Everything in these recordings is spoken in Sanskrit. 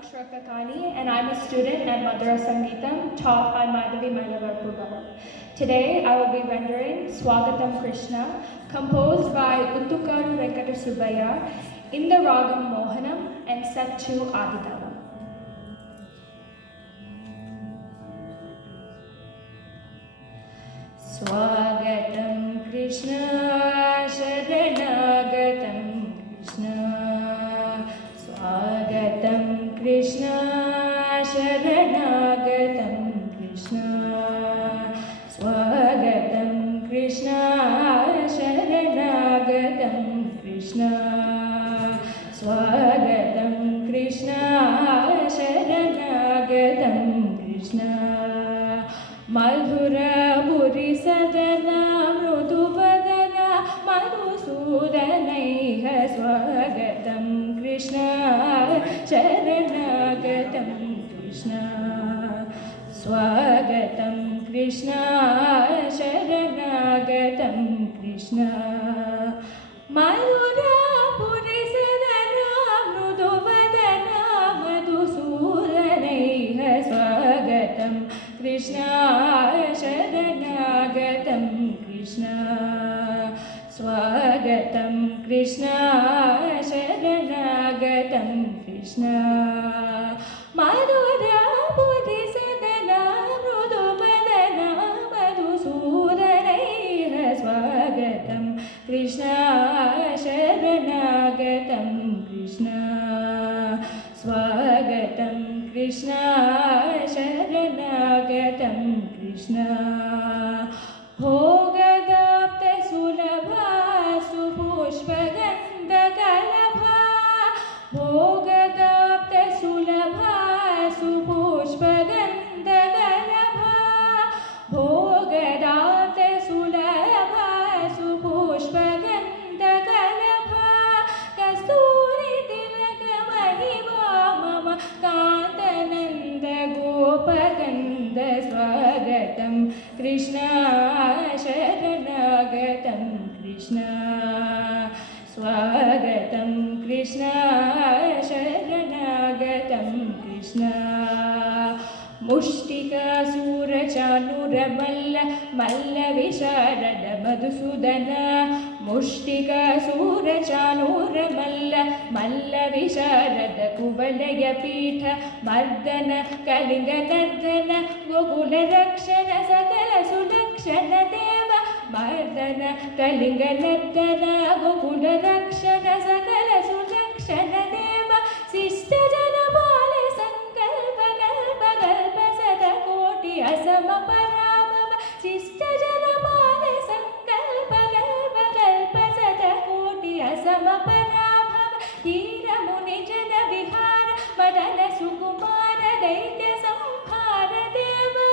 Akshara Kakani, and I'm a student at Madhura Sangeetam, taught by Madhavi Malavarpugaru. Today, I will be rendering Swagatam Krishna, composed by Uttukaru Venkata Subbaiah, in the Ragam Mohanam and set to Aditalam. Swagatam Krishna, Sharanagatam Krishna. Swagatam Krishna, Sharanagatam Krishna. Swagatam Krishna, Sharanagatam Krishna. Swagatam Krishna, Sharanagatam Krishna. Madhura Puri Sadana Mrudubadana Madhusudanaiha Swagatam Krishna Sharanagatam Krishna. Swagatam Krishna Sharanagatam Krishna. Madhura Puri Sadana Mrudubadana Madhusudanaiha Swagatam Krishna Sharanagatam Krishna. Swagatam Krishna Sharanagatam Krishna. Madhura Puri Sadana Mrudubadana Madhusudanaiha Swagatam Krishna Sharanagatam Krishna. Swagatam Krishna Sharanagatam Krishna. Bhogadapta Sulabha Supushpagandha Kalabha. Bhogadapta Sulabha Supushpagandha Kalabha. Bhogadapta Sulabha Supushpagandha Kalabha. Kasturi Tilaka Mahima Mama Kantananda Gopagandha. Swagatam Krishna Sharanagatam Krishna. Swagatam Krishna Sharanagatam Krishna. Mushtika Sura Chanura Malla Malla Visharada Madhusudana. Mushtika Sura Chanura Malla Malla Visharada Kuvalaya Pitha Mardana Kalinga Nardana Gokula Rakshana Sakala Sulakshana Deva. Mardana Kalinga Nardana Gokula Rakshana Sakala Sulakshana Deva. Sista Jana Bale Sankalpa Kalpa Kalpa Sada Koti Asama Paramama. Sista Jana Bale Sankalpa Kalpa Kalpa Sada Koti Asama Paramama. Hira Muni Jana Vihara Madana Sukumara Daitya Samhara Deva.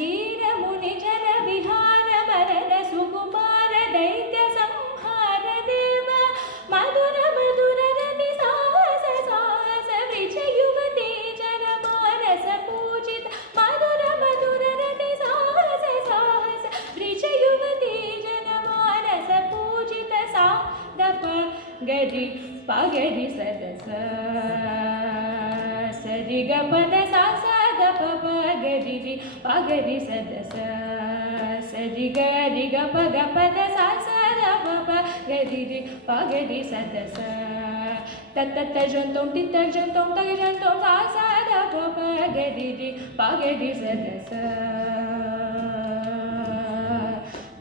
Hira Muni Jana Vihara Madana Sukumara Daitya Samhara Deva. Madhura Madhura Rani Sahasa Sahasa Vricha Yuvati Jana Manasa Pujita. Madhura Madhura Rani Sahasa Sahasa Vricha Yuvati Jana Manasa Pujita. Sa Dapa Gadi Pagadi Sadasa Sadiga Pada Sasa Dapa Pagadi Pagadi Sadasa Sadiga Diga Paga Pada Sasa Dapa Pagadi Pagadi Sadasa. Tata Jantom Tita Jantom Tata Jantom Sasa Dapa Pagadi Pagadi Sadasa.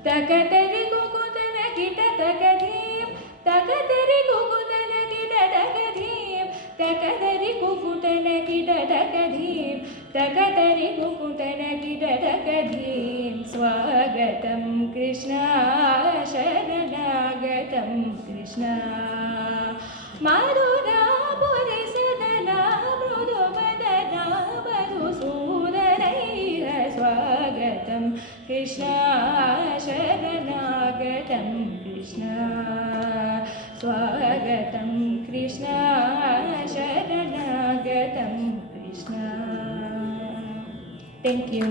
Takatari Kukutana Kita Takadim. Takatari Kukutana Kita Takadim. Takatari Kukutana Kita Takadim. Takatari Kukutana Kita Takadim. Swagatam Krishna Sharanagatam Krishna. Madhura Puri Sadana Mrudubadana Madhusudanaiha Swagatam Krishna Sharanagatam Krishna. Swagatam Krishna Sharanagatam Krishna. Thank you.